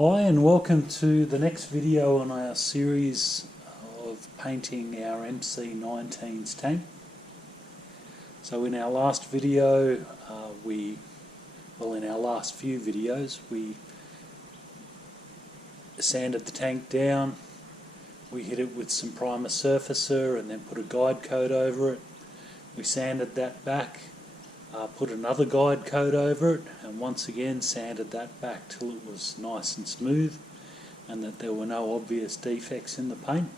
Hi and welcome to the next video on our series of painting our MC19's tank. So in our last video, in our last few videos, we sanded the tank down, we hit it with some primer surfacer and then put a guide coat over it. We sanded that back, put another guide coat over it, and once again sanded that back till it was nice and smooth and that there were no obvious defects in the paint.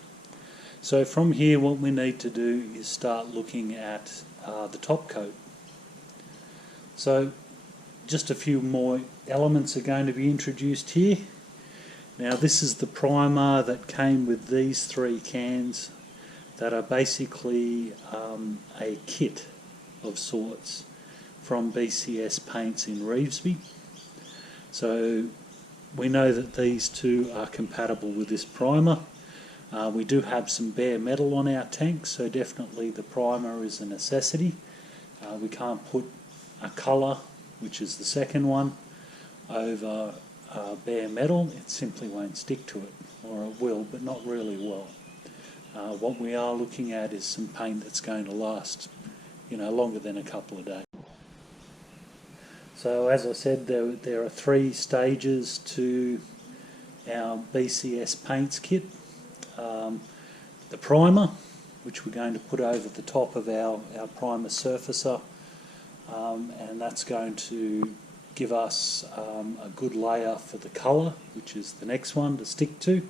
So from here what we need to do is start looking at the top coat. So just a few more elements are going to be introduced here. Now this is the primer that came with these three cans that are basically a kit of sorts from BCS Paints in Revesby. So we know that these two are compatible with this primer. We do have some bare metal on our tank, so definitely the primer is a necessity. We can't put a colour, which is the second one, over bare metal. It simply won't stick to it, or it will, but not really well. What we are looking at is some paint that's going to last, longer than a couple of days. So as I said, there are three stages to our BCS Paints kit. The primer, which we're going to put over the top of our primer surfacer, and that's going to give us a good layer for the colour, which is the next one to stick to.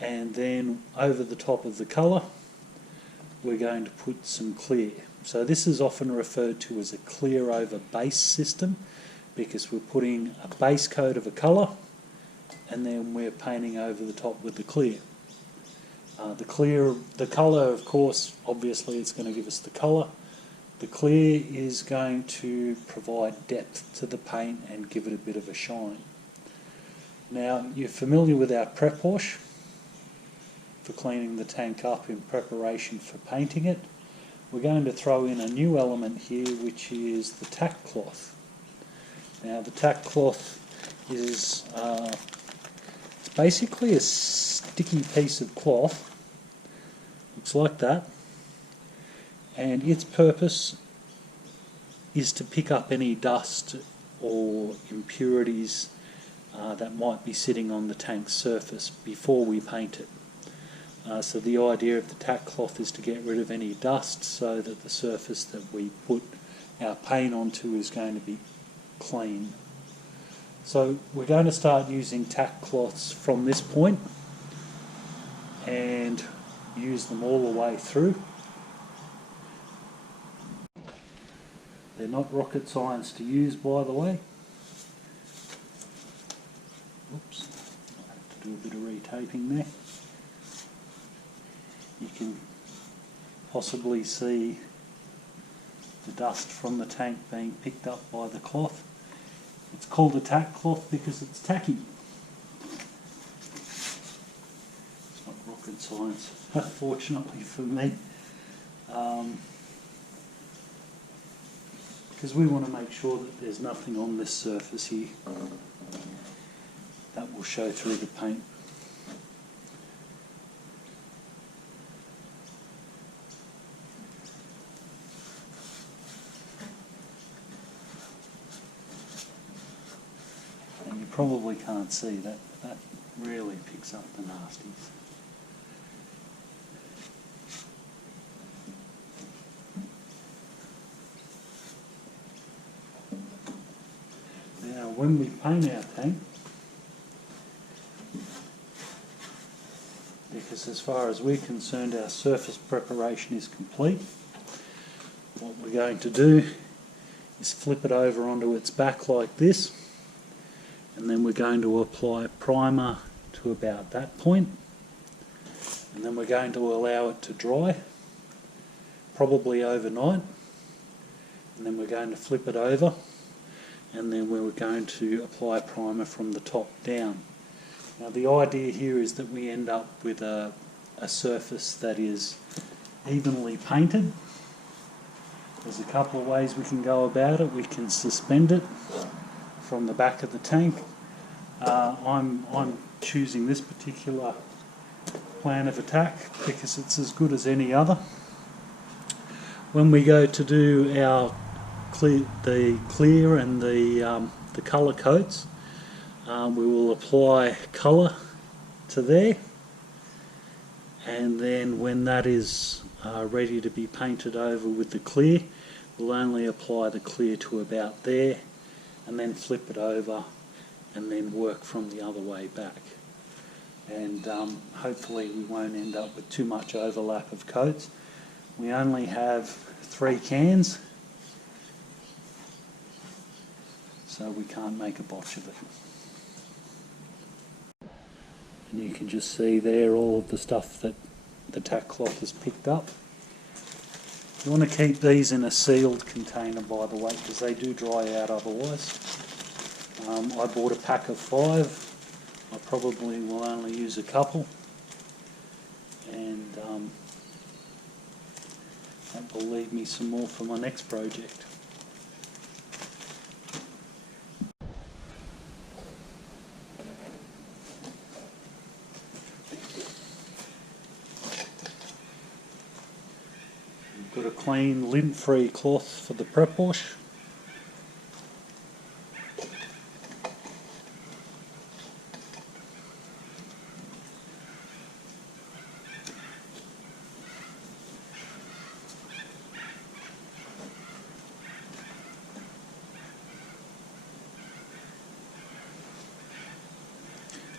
And then over the top of the colour we're going to put some clear. So this is often referred to as a clear over base system, because we're putting a base coat of a colour and then we're painting over the top with the clear. The colour, of course, obviously it's going to give us the colour. The clear is going to provide depth to the paint and give it a bit of a shine. Now, you're familiar with our prep wash for cleaning the tank up in preparation for painting it. We're going to throw in a new element here, which is the tack cloth. Now the tack cloth is it's basically a sticky piece of cloth. Looks like that, and its purpose is to pick up any dust or impurities that might be sitting on the tank's surface before we paint it. So the idea of the tack cloth is to get rid of any dust so that the surface that we put our paint onto is going to be clean. So we're going to start using tack cloths from this point and use them all the way through. They're not rocket science to use, by the way. Oops, I have to do a bit of retaping there. You can possibly see the dust from the tank being picked up by the cloth. It's called a tack cloth because it's tacky. It's not rocket science, fortunately for me, because we want to make sure that there's nothing on this surface here that will show through the paint. You probably can't see that really picks up the nasties. Now when we paint our tank, because as far as we're concerned our surface preparation is complete, what we're going to do is flip it over onto its back like this. And then we're going to apply primer to about that point, and then we're going to allow it to dry, probably overnight, and then we're going to flip it over, and then we're going to apply primer from the top down. Now the idea here is that we end up with a surface that is evenly painted. There's a couple of ways we can go about it. We can suspend it from the back of the tank. I'm choosing this particular plan of attack because it's as good as any other. When we go to do our clear and the colour coats, we will apply colour to there, and then when that is ready to be painted over with the clear, we'll only apply the clear to about there and then flip it over and then work from the other way back. And hopefully we won't end up with too much overlap of coats. We only have 3 cans, so we can't make a botch of it. And you can just see there all of the stuff that the tack cloth has picked up. You want to keep these in a sealed container, by the way, because they do dry out otherwise. I bought a pack of 5. I probably will only use a couple, and that will leave me some more for my next project. We've got a clean lint-free cloth for the prep wash.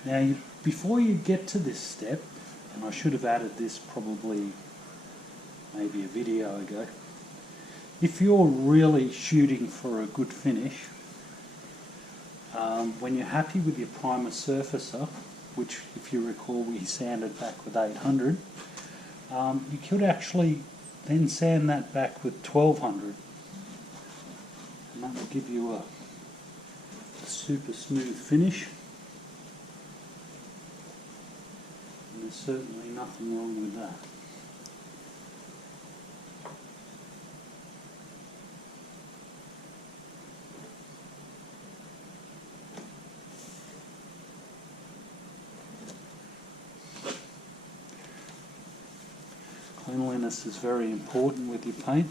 Now, before you get to this step, and I should have added this probably maybe a video ago, if you're really shooting for a good finish, when you're happy with your primer surfacer, which if you recall we sanded back with 800, you could actually then sand that back with 1200, and that will give you a super smooth finish. And there's certainly nothing wrong with that. Cleanliness is very important with your paint.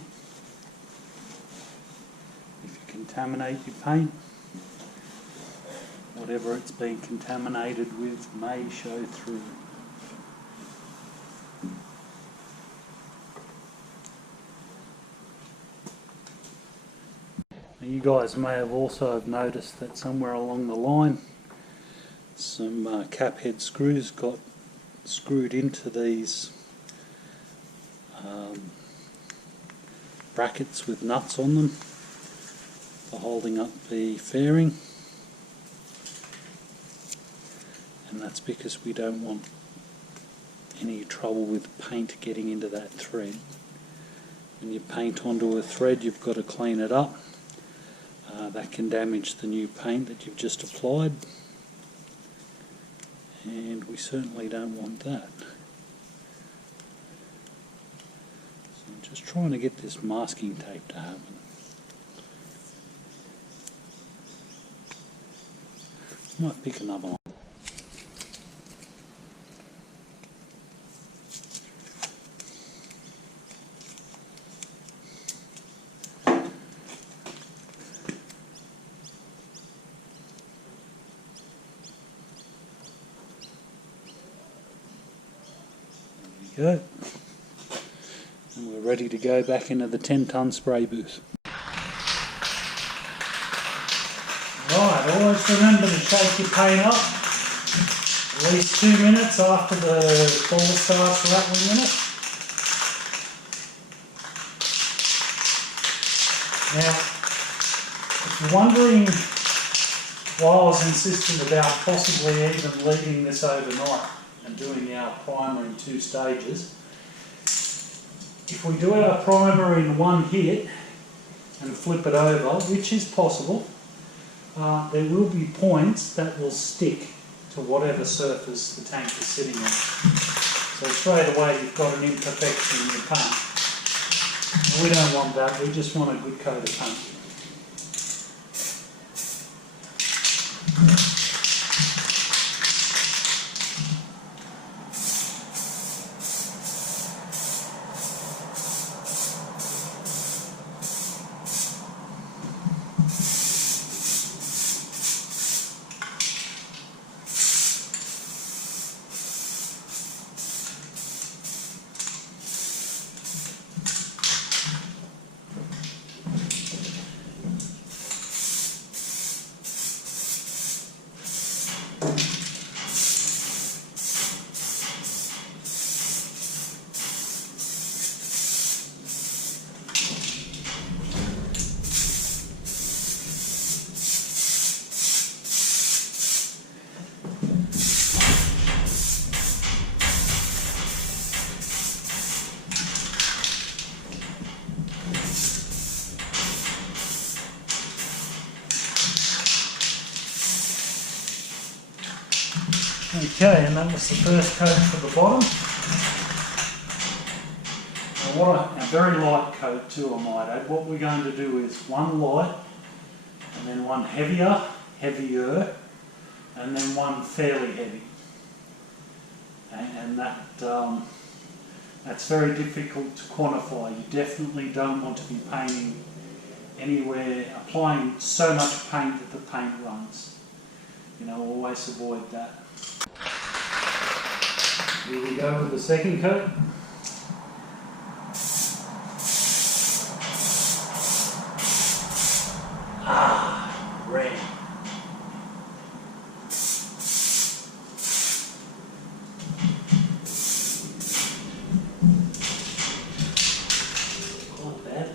If you contaminate your paint, whatever it's been contaminated with may show through. Now, you guys may have also noticed that somewhere along the line some cap head screws got screwed into these brackets with nuts on them for holding up the fairing, and that's because we don't want any trouble with paint getting into that thread. When you paint onto a thread, you've got to clean it up. That can damage the new paint that you've just applied, and we certainly don't want that. So I'm just trying to get this masking tape to happen. Might pick another one. Go. And we're ready to go back into the 10-ton spray booth. Right, always remember to shake your paint up at least 2 minutes after the ball starts rattling in it. Now, if you're wondering why I was insistent about possibly even leaving this overnight and doing our primer in 2 stages, if we do our primer in one hit and flip it over, which is possible, there will be points that will stick to whatever surface the tank is sitting on. So straight away you've got an imperfection in your paint. And we don't want that, we just want a good coat of paint. Okay, and that was the first coat for the bottom. A very light coat too, I might add. What we're going to do is one light, and then one heavier, and then one fairly heavy. And that's very difficult to quantify. You definitely don't want to be painting anywhere, applying so much paint that the paint runs. You know, always avoid that. Here we go with the second coat. Red. Quite bad.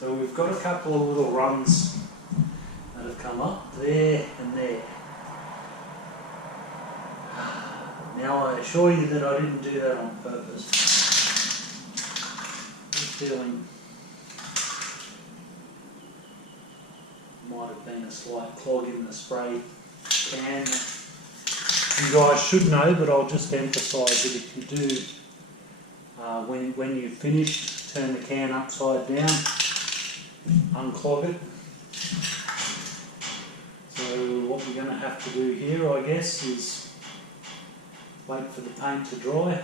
So we've got a couple of little runs that have come up there and there. Now I assure you that I didn't do that on purpose. I'm feeling might have been a slight clog in the spray can. You guys should know, but I'll just emphasise that if you do, when you've finished, turn the can upside down, unclog it. So what we're going to have to do here, I guess, is wait for the paint to dry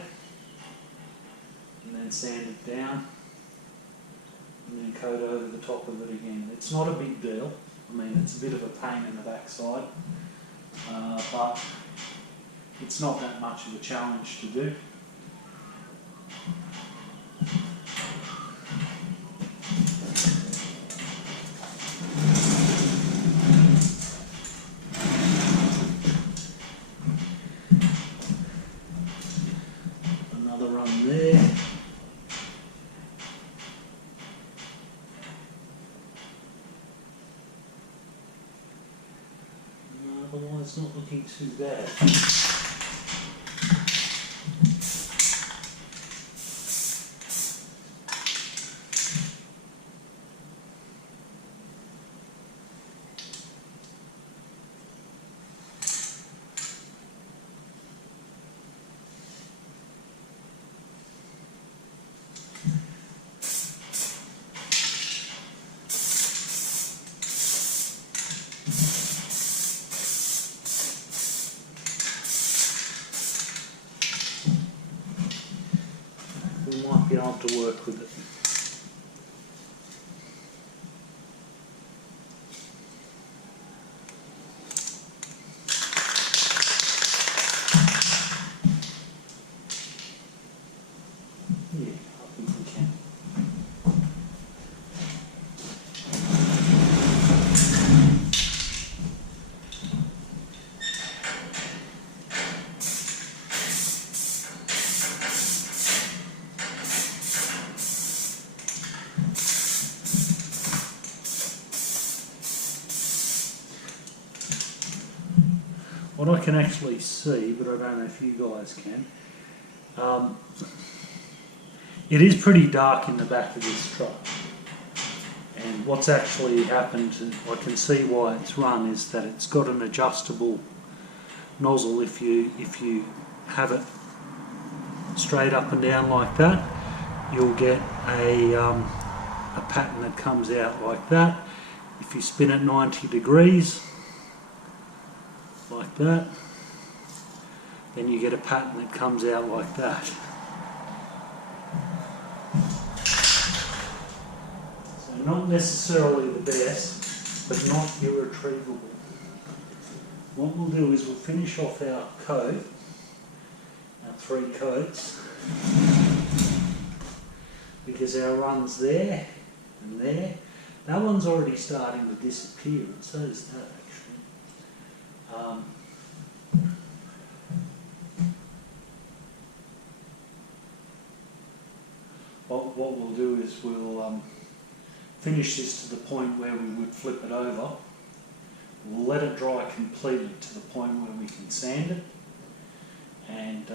and then sand it down and then coat over the top of it again. It's not a big deal. I mean, it's a bit of a pain in the backside, but it's not that much of a challenge to do. Another run there. Otherwise, not looking too bad. We might be able to work with it. what I can actually see, but I don't know if you guys can, it is pretty dark in the back of this truck. And what's actually happened, I can see why it's run, is that it's got an adjustable nozzle. If you have it straight up and down like that, you'll get a pattern that comes out like that. If you spin it 90 degrees like that, then you get a pattern that comes out like that. So not necessarily the best, but not irretrievable. What we'll do is we'll finish off our coat, our 3 coats, because our run's there and there. That one's already starting to disappear, and so is that actually. What we'll do is we'll finish this to the point where we would flip it over. We'll let it dry completely to the point where we can sand it, and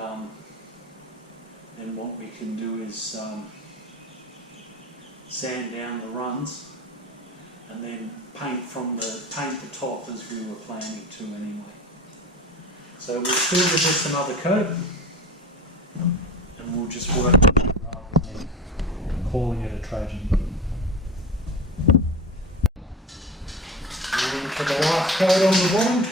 then what we can do is sand down the runs and then paint the top as we were planning to anyway. So we'll still give this another coat, and we'll just work on it rather than calling it a tragedy. And for the last coat on the bottom.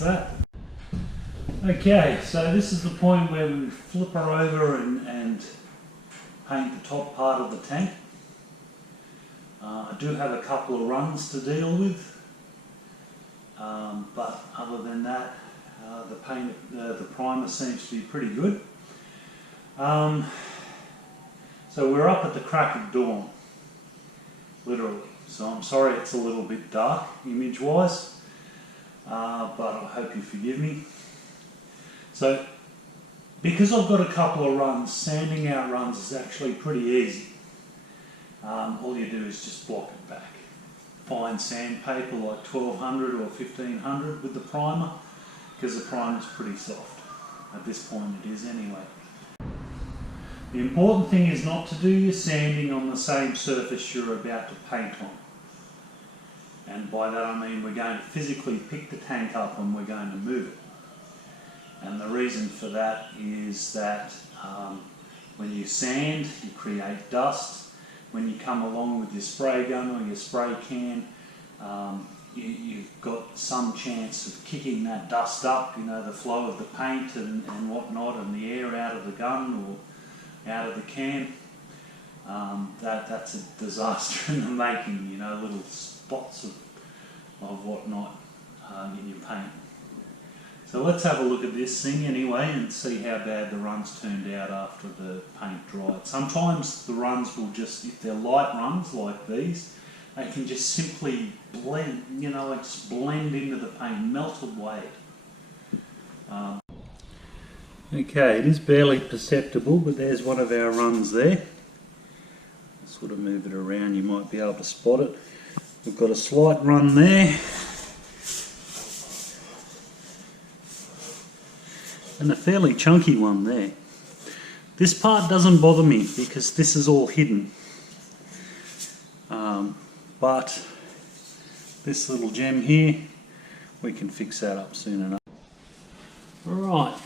That. Okay, so this is the point where we flip her over and paint the top part of the tank. I do have a couple of runs to deal with, but other than that, the primer seems to be pretty good. So we're up at the crack of dawn, literally. So I'm sorry it's a little bit dark image-wise. But I hope you forgive me. So, because I've got a couple of runs, sanding out runs is actually pretty easy. All you do is just block it back. Fine sandpaper like 1200 or 1500 with the primer, because the primer's pretty soft. At this point it is anyway. The important thing is not to do your sanding on the same surface you're about to paint on. And by that I mean we're going to physically pick the tank up and we're going to move it. And the reason for that is that when you sand, you create dust. When you come along with your spray gun or your spray can, you've got some chance of kicking that dust up, you know, the flow of the paint and whatnot, and the air out of the gun or out of the can. That's a disaster in the making, you know, little spots of whatnot in your paint. So let's have a look at this thing anyway and see how bad the runs turned out after the paint dried. Sometimes the runs will just, if they're light runs like these, they can just simply blend, you know, like just blend into the paint, melt away. Okay, it is barely perceptible, but there's one of our runs there. Sort of move it around, you might be able to spot it. We've got a slight run there, and a fairly chunky one there. This part doesn't bother me because this is all hidden. But this little gem here, we can fix that up soon enough. Alright.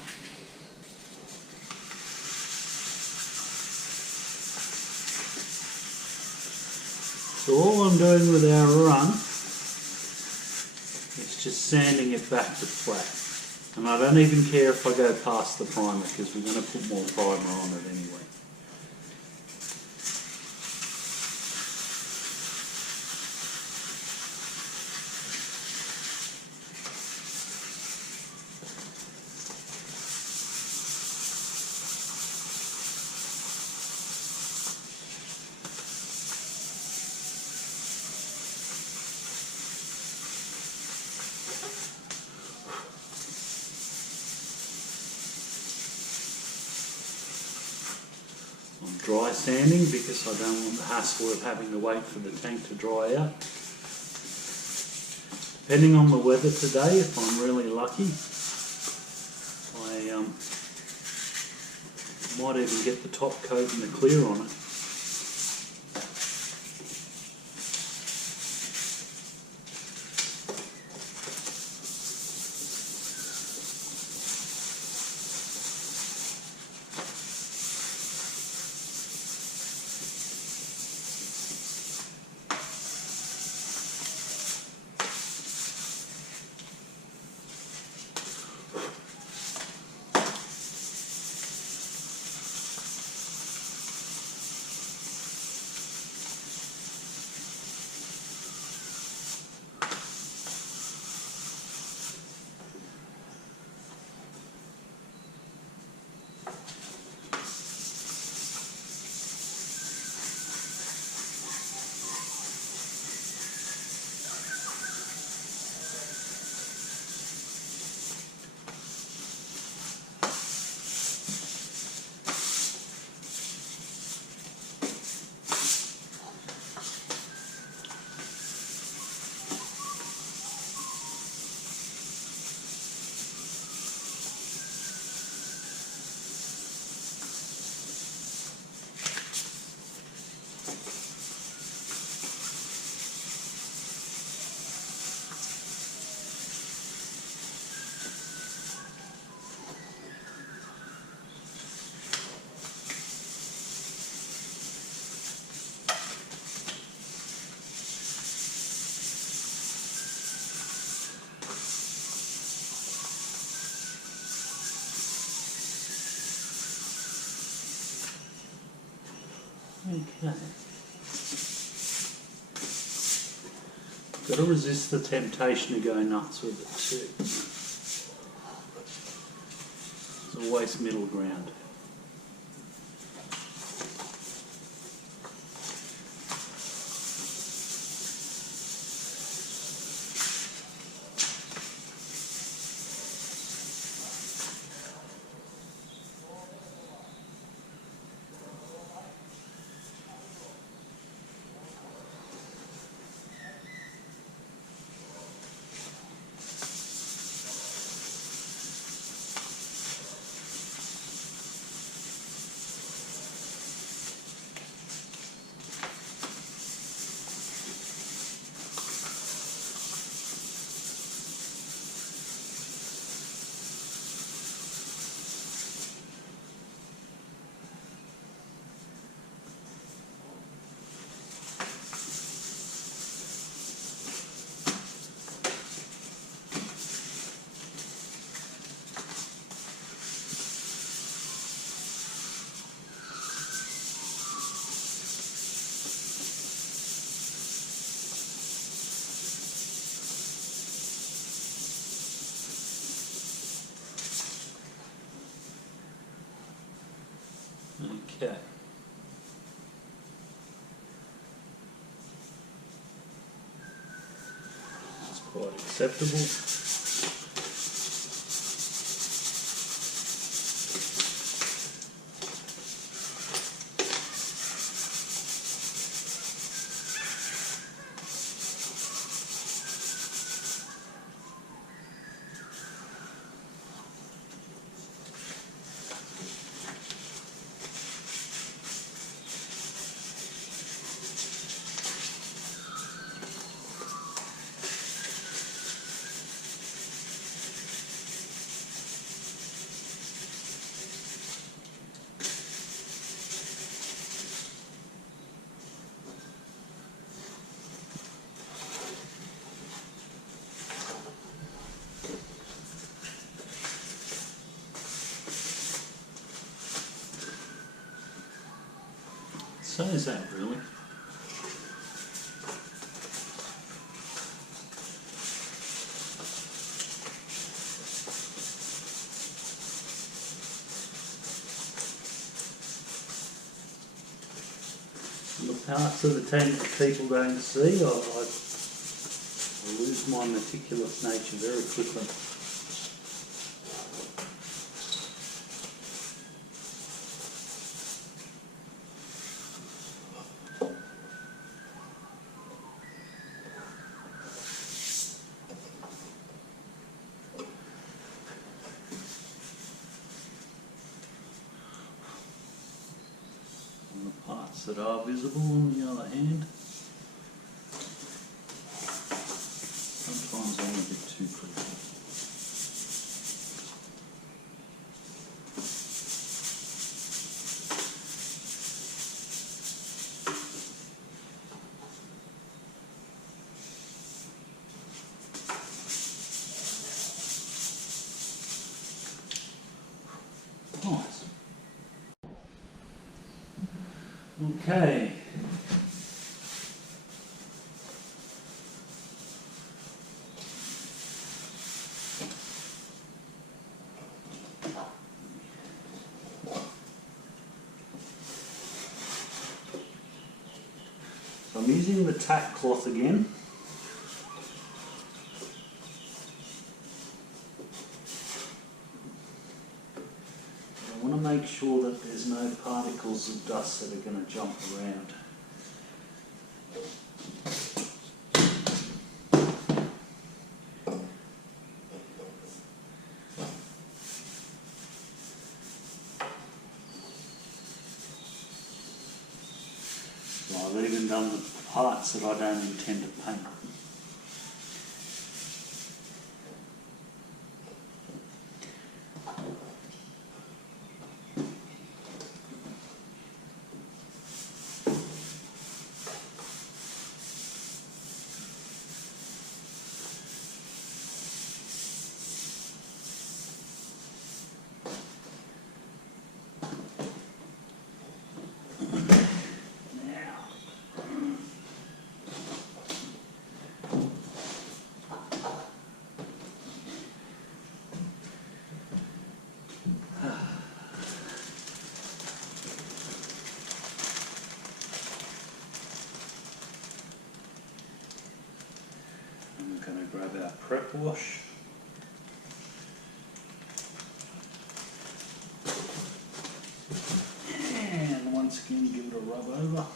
So all I'm doing with our run is just sanding it back to flat. And I don't even care if I go past the primer because we're going to put more primer on it anyway. I'm dry sanding because I don't want the hassle of having to wait for the tank to dry out. Depending on the weather today, if I'm really lucky, I might even get the top coat and the clear on it. Okay. Got to resist the temptation to go nuts with it too. There's always middle ground. Okay. That's quite acceptable. So is that really? The parts of the tank that people don't see, I lose my meticulous nature very quickly. That are visible on the other hand. Sometimes I'm a bit too critical. Nice. Okay. So I'm using the tack cloth again. I want to make sure that there's no particles of dust that are going to jump around. So I've even done the parts that I don't intend to paint. I'm going to grab our prep wash. And once again give it a rub over.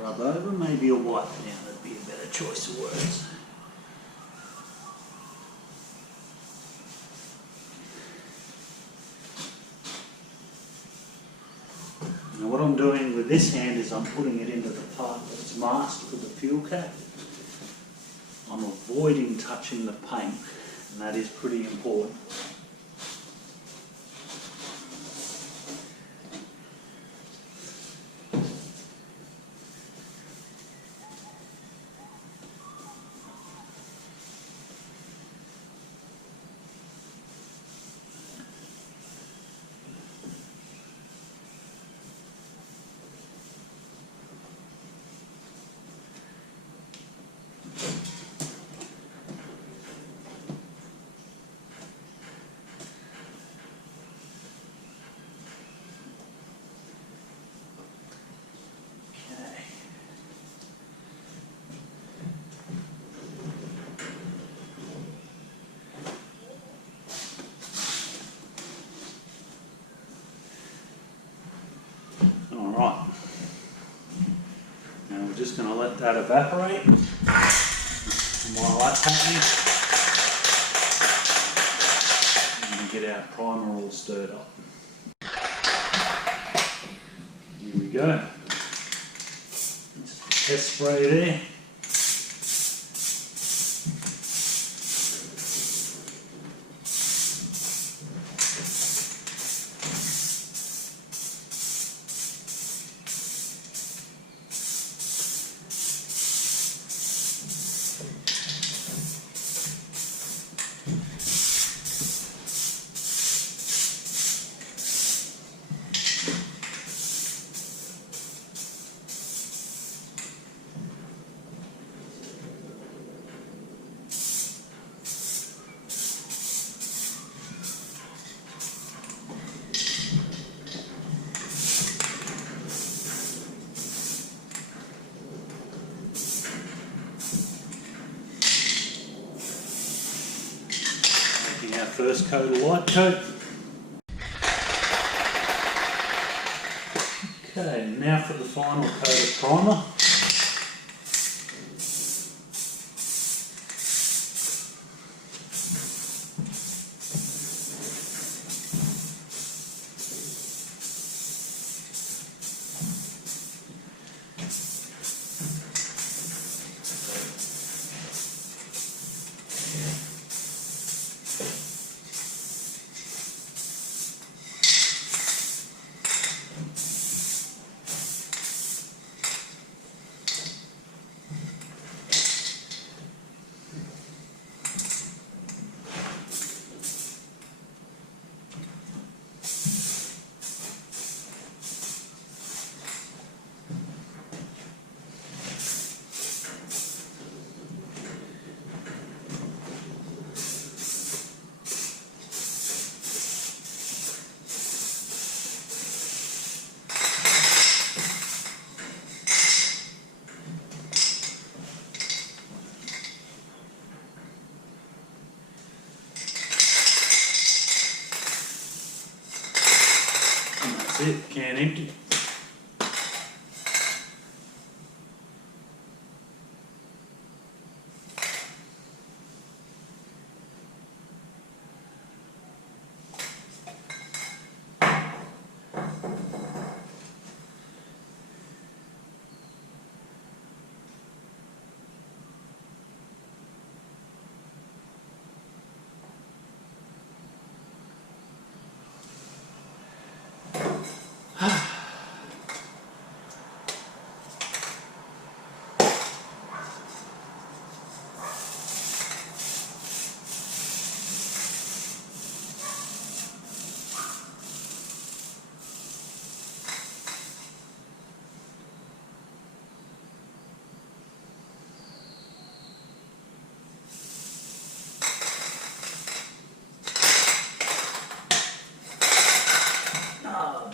Rub over, maybe a wipe down would be a better choice of words. Now what I'm doing with this hand is I'm putting it into the part that's masked with the fuel cap. I'm avoiding touching the paint, and that is pretty important. Alright, now we're just going to let that evaporate while that's happening, and get our primer all stirred up. Here we go. Just a test spray there. Our first coat of light coat. Okay, now for the final coat of primer. That's it, can empty.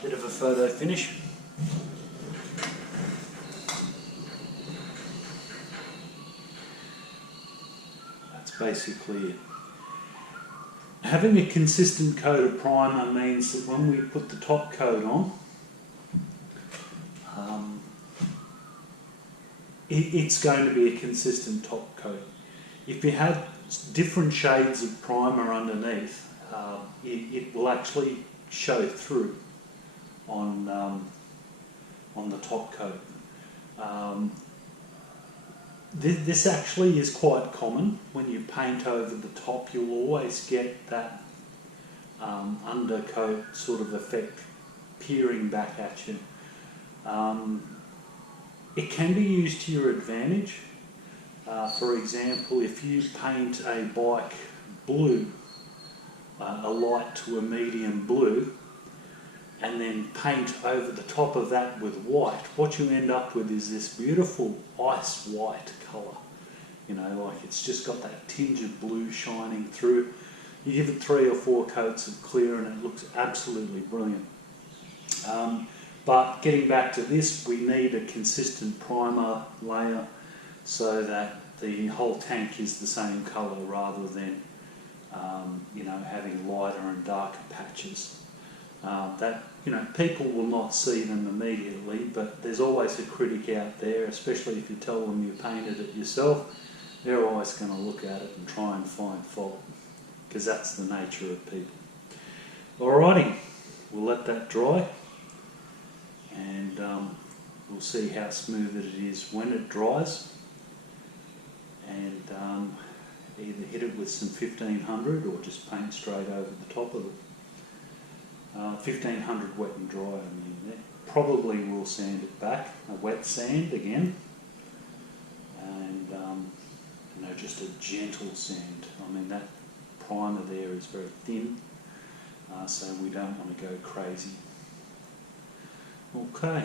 Bit of a photo finish. That's basically it. Having a consistent coat of primer means that when we put the top coat on, it's going to be a consistent top coat. If you have different shades of primer underneath, it will actually show through on the top coat. This actually is quite common. When you paint over the top, you'll always get that undercoat sort of effect peering back at you. It can be used to your advantage. For example, if you paint a bike blue, a light to a medium blue, and then paint over the top of that with white, what you end up with is this beautiful ice white colour. You know, like it's just got that tinge of blue shining through. You give it 3 or 4 coats of clear and it looks absolutely brilliant. But getting back to this, we need a consistent primer layer so that the whole tank is the same colour rather than you know, having lighter and darker patches. That, you know, people will not see them immediately, but there's always a critic out there, especially if you tell them you painted it yourself. They're always going to look at it and try and find fault, because that's the nature of people. Alrighty, we'll let that dry, and we'll see how smooth it is when it dries, and either hit it with some 1500 or just paint straight over the top of it. 1500 wet and dry, I mean, probably will sand it back, a wet sand again, and just a gentle sand. I mean, that primer there is very thin, so we don't want to go crazy. Okay.